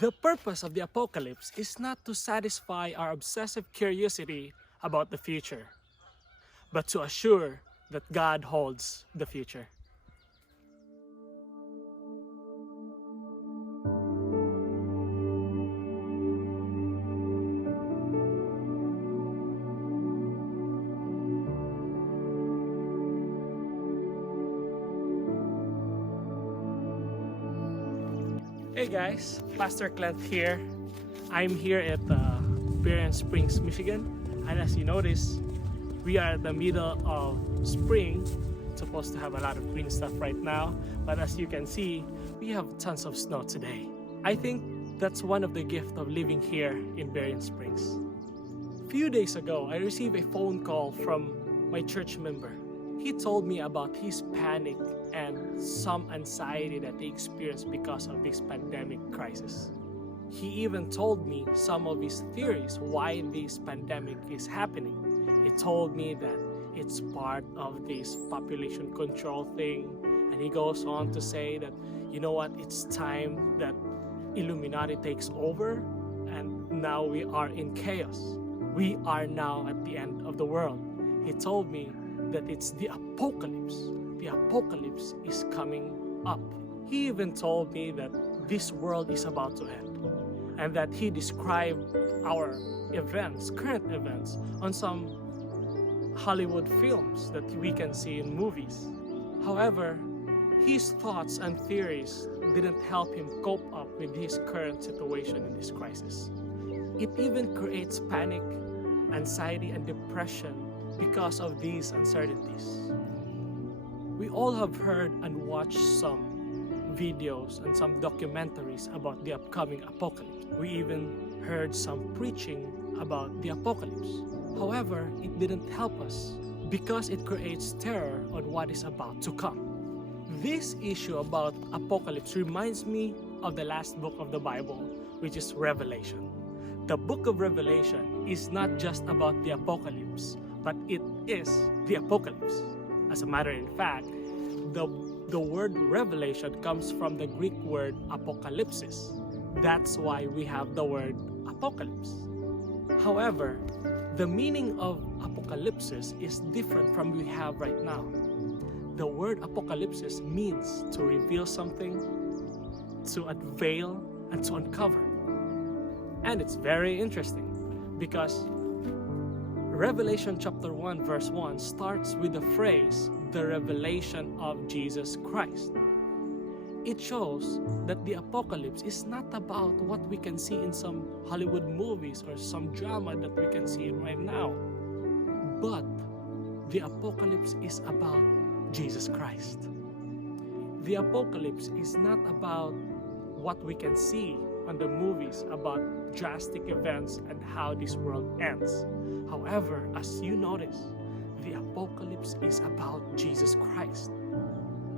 The purpose of the apocalypse is not to satisfy our obsessive curiosity about the future, but to assure that God holds the future. Hey guys, Pastor Klenth here. I'm here at Berrien Springs, Michigan, and as you notice, we are at the middle of spring. It's supposed to have a lot of green stuff right now, but as you can see, we have tons of snow today. I think that's one of the gifts of living here in Berrien Springs. A few days ago, I received a phone call from my church member. He told me about his panic and some anxiety that he experienced because of this pandemic crisis. He even told me some of his theories why this pandemic is happening. He told me that it's part of this population control thing, and he goes on to say that, you know what, it's time that Illuminati takes over, and now we are in chaos. We are now at the end of the world. He told me that it's the apocalypse. The apocalypse is coming up. He even told me that this world is about to end, and that he described our events, current events, on some Hollywood films that we can see in movies. However, his thoughts and theories didn't help him cope up with his current situation in this crisis. It even creates panic, anxiety, and depression because of these uncertainties. We all have heard and watched some videos and some documentaries about the upcoming apocalypse. We even heard some preaching about the apocalypse. However, it didn't help us because it creates terror on what is about to come. This issue about apocalypse reminds me of the last book of the Bible, which is Revelation. The book of Revelation is not just about the apocalypse, but it is the apocalypse. As a matter of fact, the word revelation comes from the Greek word apocalypsis. That's why we have the word apocalypse. However, the meaning of apocalypsis is different from we have right now. The word apocalypsis means to reveal something, to unveil, and to uncover. And it's very interesting because Revelation chapter 1 verse 1 starts with the phrase, the revelation of Jesus Christ. It shows that the apocalypse is not about what we can see in some Hollywood movies or some drama that we can see right now. But the apocalypse is about Jesus Christ. The apocalypse is not about what we can see on the movies about drastic events and how this world ends. However, as you notice, the apocalypse is about Jesus Christ.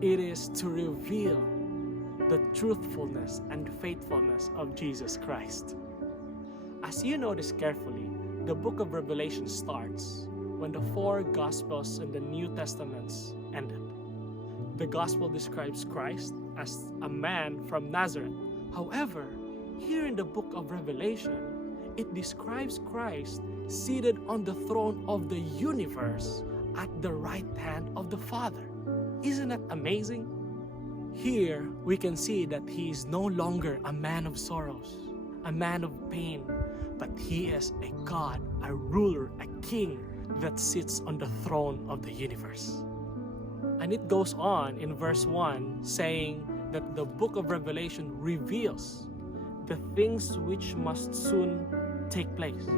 It is to reveal the truthfulness and faithfulness of Jesus Christ. As you notice carefully, the book of Revelation starts when the 4 Gospels in the New Testaments ended. The Gospel describes Christ as a man from Nazareth. However, here in the book of Revelation, it describes Christ seated on the throne of the universe at the right hand of the Father. Isn't that amazing? Here, we can see that he is no longer a man of sorrows, a man of pain, but he is a God, a ruler, a king that sits on the throne of the universe. And it goes on in verse 1 saying that the book of Revelation reveals the things which must soon take place.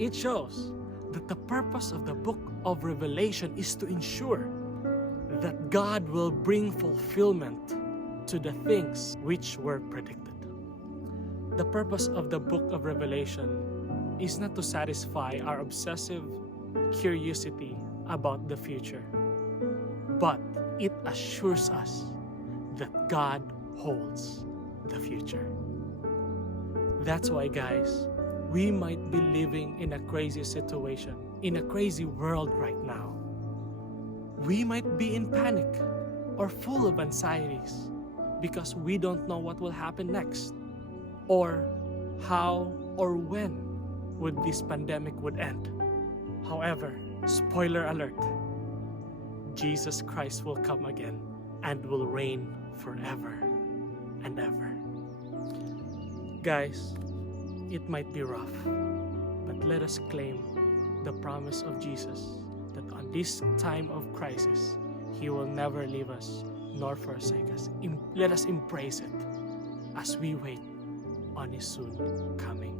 It shows that the purpose of the book of Revelation is to ensure that God will bring fulfillment to the things which were predicted. The purpose of the book of Revelation is not to satisfy our obsessive curiosity about the future, but it assures us that God holds the future. That's why, guys, we might be living in a crazy situation, in a crazy world right now. We might be in panic or full of anxieties because we don't know what will happen next. or how or when would this pandemic would end. However, spoiler alert, Jesus Christ will come again and will reign forever and ever. Guys, it might be rough, but let us claim the promise of Jesus that on this time of crisis, He will never leave us nor forsake us. Let us embrace it as we wait on His soon coming.